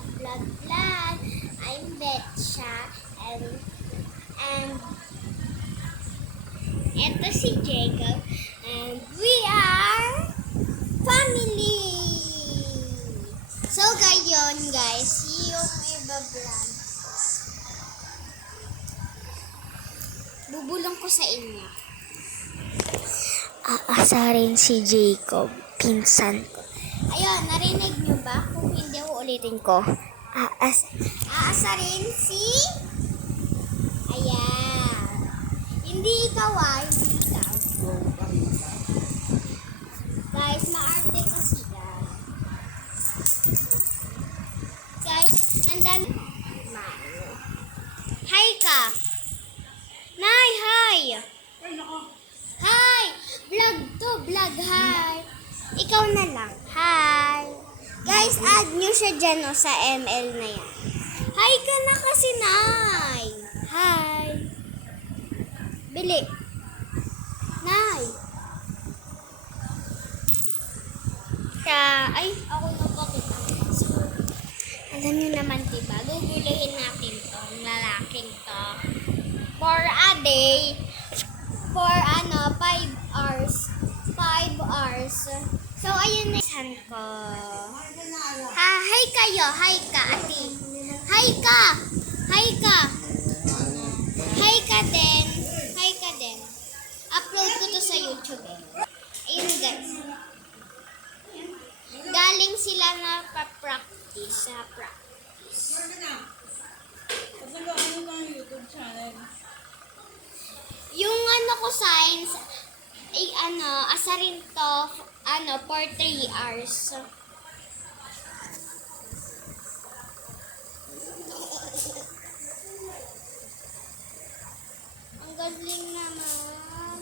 vlog. I'm Betcha and ito si Jacob and we are family. So ngayon guys, yung iba vlog. Bubulong ko sa inyo. Aasarin si Jacob, pinsan ko. Ayun, narinig nyo ba? Kung hindi, uulitin ko. Aasarin si... Ayan. Hindi ikaw hindi ikaw. Guys, maarte kasi yan. Guys, andan... Hi ka! Nay, hi! Hi! Vlog to, vlog, hi! Ikaw na lang, hi! Guys, add nyo siya dyan sa ML na yan. Hi ka na kasi, Nay! Hi! Bili! Nay! Ay, ako nang pakita. So, alam nyo naman diba, guguluhin natin to, lalaking to. For a day, for 5 hours. 5 hours. So, ayun na isan ko. Hi kayo. Hi ka, ate. Hi ka. Hi ka. Hi ka din. Hi ka din. Upload ko to sa YouTube. Ayun guys. Galing sila na pa-practice. Sa practice. YouTube channel. Yung ko science, asarin to, for 3 hours. Ang galing naman.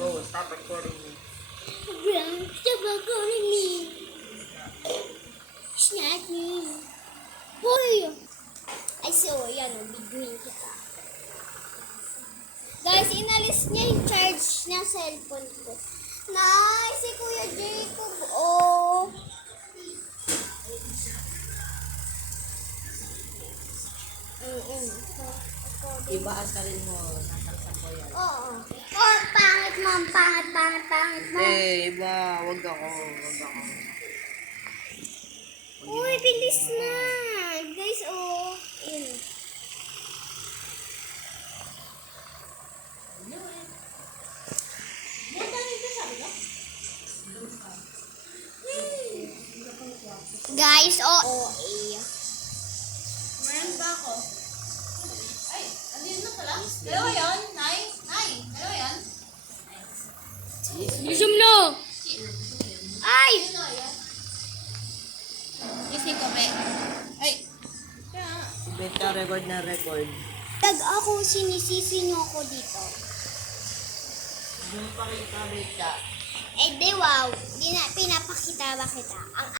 Oh, stop recording me. Stop recording me. Snap me. Hoy! Ay, so, yan, biguin kita. Guys, inalis niya yung charge ng cellphone ko. Nice! Si Kuya Jacob, oh! Iba asarin mo, nataksan ko yan. Oo. Oh, pangit mo, pangit mo. Iba, wag ako. Uy, bilis na. Guys, oh. Yun. Guys, Meron ba ako? Ay, andun na pala. Dalawa yun? Nay, dalawa yan? Zoom no. Ay! Isi ko, be. Ay. Benta, record na record. Ako, sinisisi nyo ako dito. Yung pakita, benta. Eh, di wow. Pinapakita ba kita? Ang